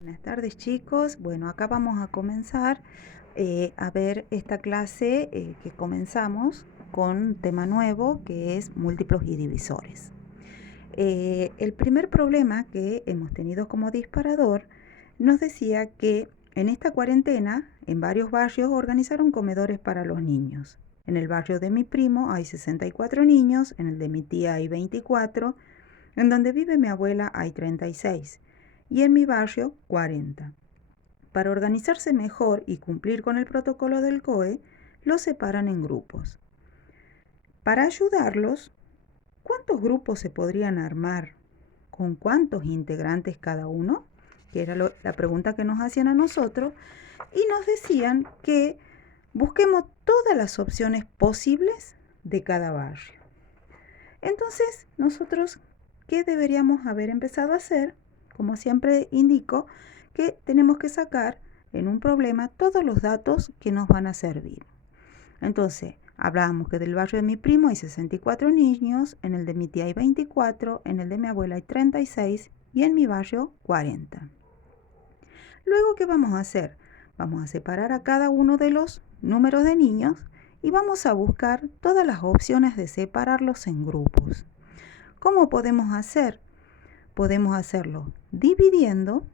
Buenas tardes, chicos. Bueno, acá vamos a comenzar a ver esta clase que comenzamos con un tema nuevo que es múltiplos y divisores. El primer problema que hemos tenido como disparador nos decía que en esta cuarentena en varios barrios organizaron comedores para los niños. En el barrio de mi primo hay 64 niños, en el de mi tía hay 24, en donde vive mi abuela hay 36 y en mi barrio 40. Para organizarse mejor y cumplir con el protocolo del COE, los separan en grupos. Para ayudarlos, ¿cuántos grupos se podrían armar? ¿Con cuántos integrantes cada uno? Que era la pregunta que nos hacían a nosotros. Y nos decían que busquemos todas las opciones posibles de cada barrio. Entonces, nosotros, ¿qué deberíamos haber empezado a hacer? Como siempre indico, que tenemos que sacar en un problema todos los datos que nos van a servir. Entonces, hablábamos que del barrio de mi primo hay 64 niños, en el de mi tía hay 24, en el de mi abuela hay 36 y en mi barrio 40. Luego, ¿qué vamos a hacer? Vamos a separar a cada uno de los números de niños y vamos a buscar todas las opciones de separarlos en grupos. ¿Cómo podemos hacer? Podemos hacerlo dividiendo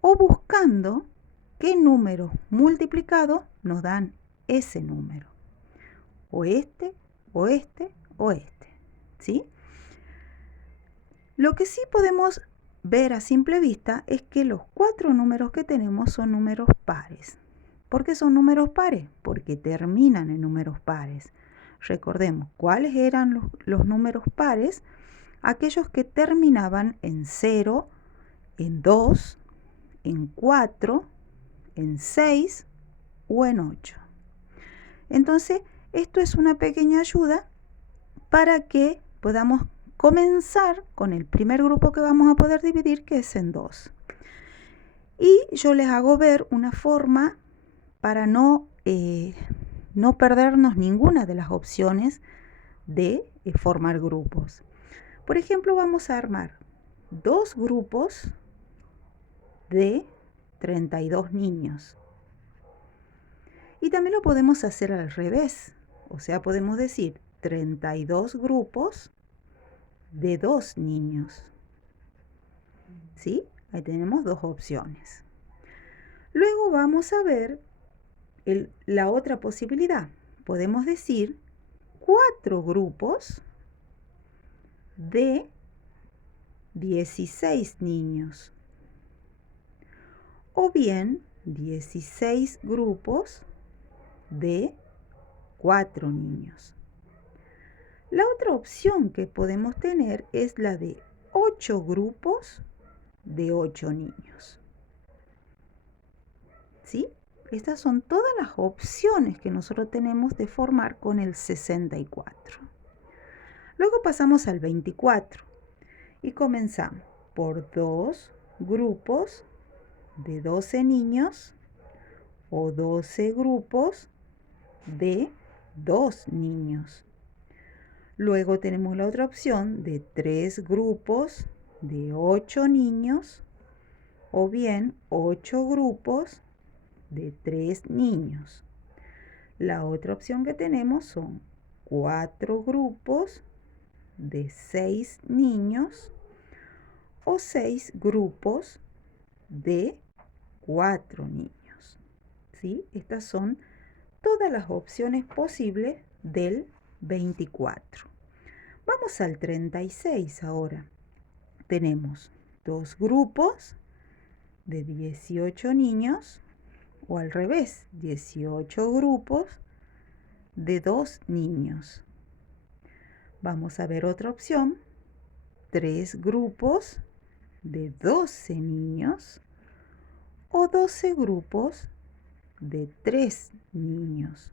o buscando qué números multiplicados nos dan ese número. O este, o este, o este. ¿Sí? Lo que sí podemos ver a simple vista es que los 4 números que tenemos son números pares. ¿Por qué son números pares? Porque terminan en números pares. Recordemos, ¿cuáles eran los números pares? Aquellos que terminaban en 0, en 2, en 4, en 6 o en 8. Entonces, esto es una pequeña ayuda para que podamos comenzar con el primer grupo que vamos a poder dividir, que es en 2. Y yo les hago ver una forma para no perdernos ninguna de las opciones de formar grupos. Por ejemplo, vamos a armar 2 grupos de 32 niños. Y también lo podemos hacer al revés. O sea, podemos decir 32 grupos de 2 niños. ¿Sí? Ahí tenemos 2 opciones. Luego vamos a ver la otra posibilidad. Podemos decir 4 grupos de 16 niños. O bien 16 grupos de 4 niños. La otra opción que podemos tener es la de 8 grupos de 8 niños. ¿Sí? Estas son todas las opciones que nosotros tenemos de formar con el 64. Luego pasamos al 24 y comenzamos por 2 grupos de 12 niños o 12 grupos de 2 niños. Luego tenemos la otra opción de 3 grupos de 8 niños o bien 8 grupos de 3 niños. La otra opción que tenemos son 4 grupos de 6 niños o 6 grupos de 4 niños. ¿Sí? Estas son todas las opciones posibles del 24. Vamos al 36 ahora. Tenemos 2 grupos de 18 niños o al revés, 18 grupos de 2 niños. Vamos a ver otra opción, 3 grupos de 12 niños o 12 grupos de 3 niños.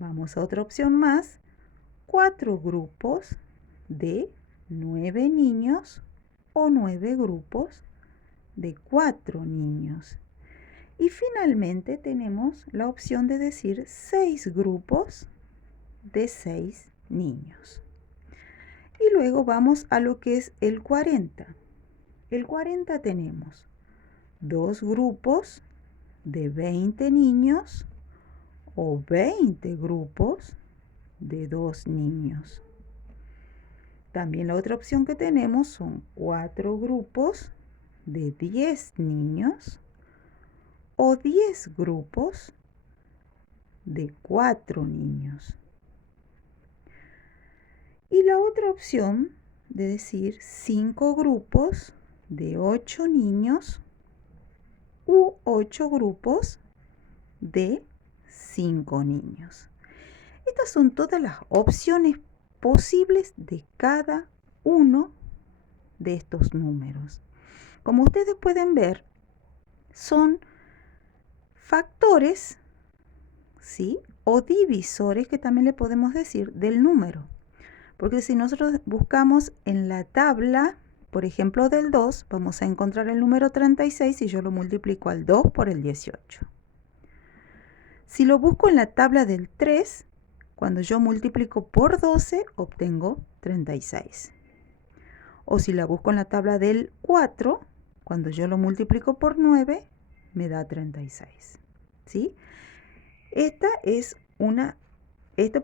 Vamos a otra opción más, 4 grupos de 9 niños o 9 grupos de 4 niños. Y finalmente tenemos la opción de decir 6 grupos de 6 niños. Y luego vamos a lo que es el 40. El 40 tenemos 2 grupos de 20 niños o 20 grupos de 2 niños. También la otra opción que tenemos son 4 grupos de 10 niños o 10 grupos de 4 niños. Y la otra opción de decir 5 grupos de 8 niños u 8 grupos de 5 niños. Estas son todas las opciones posibles de cada uno de estos números. Como ustedes pueden ver, son factores, ¿sí? O divisores, que también le podemos decir, del número. Porque si nosotros buscamos en la tabla, por ejemplo, del 2, vamos a encontrar el número 36 y yo lo multiplico al 2 por el 18. Si lo busco en la tabla del 3, cuando yo multiplico por 12, obtengo 36. O si la busco en la tabla del 4, cuando yo lo multiplico por 9, me da 36. ¿Sí? Esto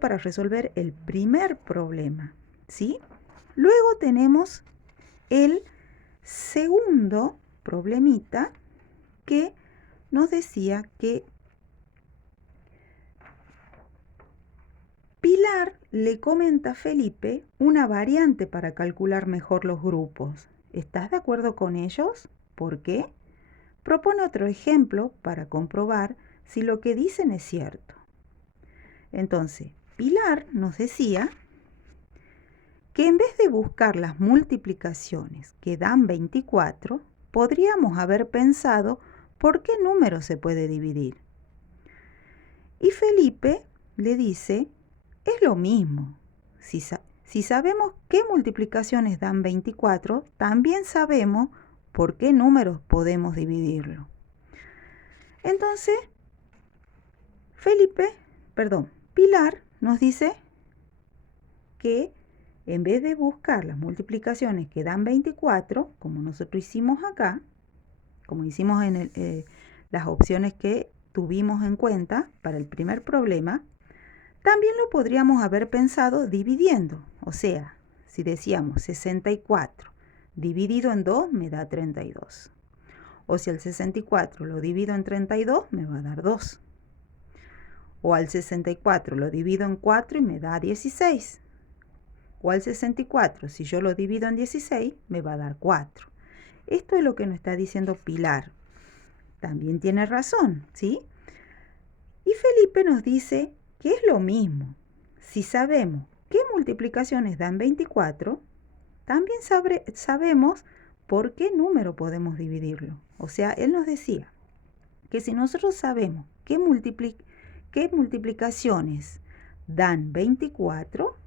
para resolver el primer problema. ¿Sí? Luego tenemos el segundo problemita que nos decía que Pilar le comenta a Felipe una variante para calcular mejor los grupos. ¿Estás de acuerdo con ellos? ¿Por qué? Propone otro ejemplo para comprobar si lo que dicen es cierto. Entonces, Pilar nos decía que en vez de buscar las multiplicaciones que dan 24, podríamos haber pensado por qué número se puede dividir. Y Felipe le dice, es lo mismo. Si sabemos qué multiplicaciones dan 24, también sabemos por qué números podemos dividirlo. Entonces, Pilar nos dice que en vez de buscar las multiplicaciones que dan 24, como nosotros hicimos acá, como hicimos en las opciones que tuvimos en cuenta para el primer problema, también lo podríamos haber pensado dividiendo. O sea, si decíamos 64 dividido en 2 me da 32. O si al 64 lo divido en 32 me va a dar 2. O al 64 lo divido en 4 y me da 16. O al 64, si yo lo divido en 16, me va a dar 4. Esto es lo que nos está diciendo Pilar. También tiene razón, ¿sí? Y Felipe nos dice que es lo mismo. Si sabemos qué multiplicaciones dan 24, también sabemos por qué número podemos dividirlo. O sea, él nos decía que si nosotros sabemos qué multiplicaciones dan 24,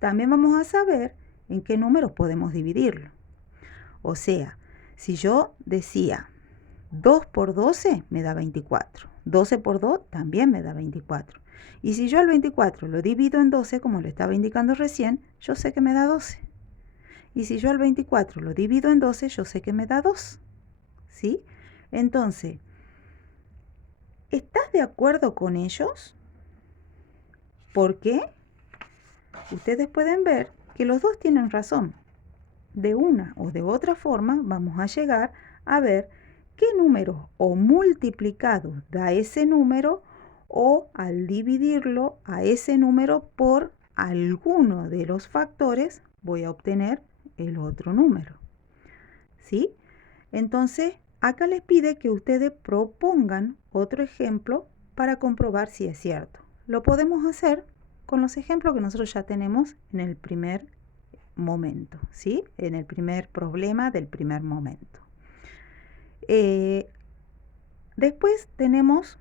también vamos a saber en qué números podemos dividirlo. O sea, si yo decía 2 por 12 me da 24. 12 por 2 también me da 24. Y si yo al 24 lo divido en 12, como le estaba indicando recién, yo sé que me da 12. Y si yo al 24 lo divido en 12, yo sé que me da 2. ¿Sí? Entonces, ¿estás de acuerdo con ellos? ¿Por qué? Ustedes pueden ver que los dos tienen razón. De una o de otra forma vamos a llegar a ver qué números o multiplicados da ese número o al dividirlo a ese número por alguno de los factores voy a obtener el otro número. ¿Sí? Entonces, acá les pide que ustedes propongan otro ejemplo para comprobar si es cierto. Lo podemos hacer con los ejemplos que nosotros ya tenemos en el primer momento, ¿sí? En el primer problema del primer momento. Después tenemos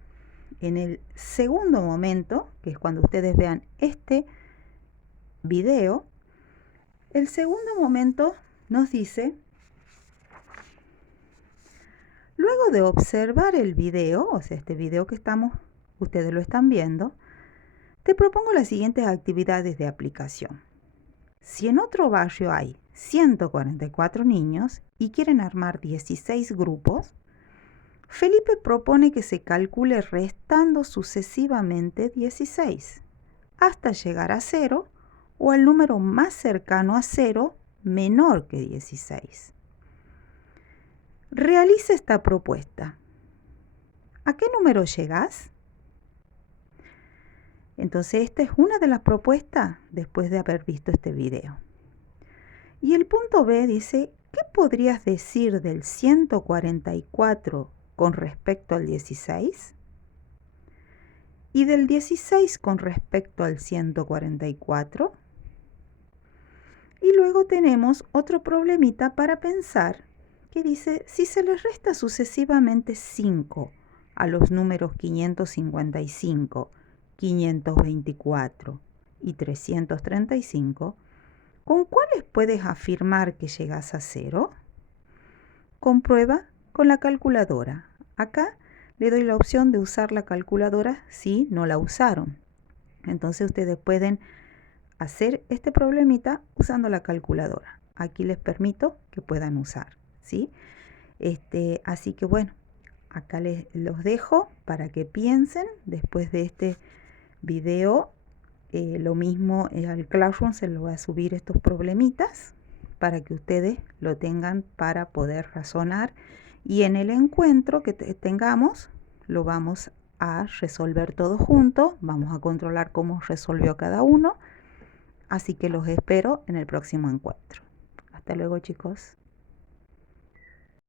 en el segundo momento, que es cuando ustedes vean este video, el segundo momento nos dice, luego de observar el video, o sea, este video que ustedes lo están viendo, te propongo las siguientes actividades de aplicación. Si en otro barrio hay 144 niños y quieren armar 16 grupos, Felipe propone que se calcule restando sucesivamente 16 hasta llegar a 0 o al número más cercano a 0 menor que 16. Realiza esta propuesta. ¿A qué número llegas? Entonces esta es una de las propuestas después de haber visto este video. Y el punto B dice, ¿qué podrías decir del 144 con respecto al 16? ¿Y del 16 con respecto al 144? Y luego tenemos otro problemita para pensar que dice, si se le resta sucesivamente 5 a los números 555, 524 y 335, ¿con cuáles puedes afirmar que llegas a 0? Comprueba con la calculadora. Acá le doy la opción de usar la calculadora si no la usaron. Entonces ustedes pueden hacer este problemita usando la calculadora. Aquí les permito que puedan usar, ¿sí? Así que bueno, acá los dejo para que piensen. Después de este video, lo mismo al Classroom se lo voy a subir estos problemitas para que ustedes lo tengan para poder razonar. Y en el encuentro que tengamos, lo vamos a resolver todos juntos. Vamos a controlar cómo resolvió cada uno. Así que los espero en el próximo encuentro. Hasta luego, chicos.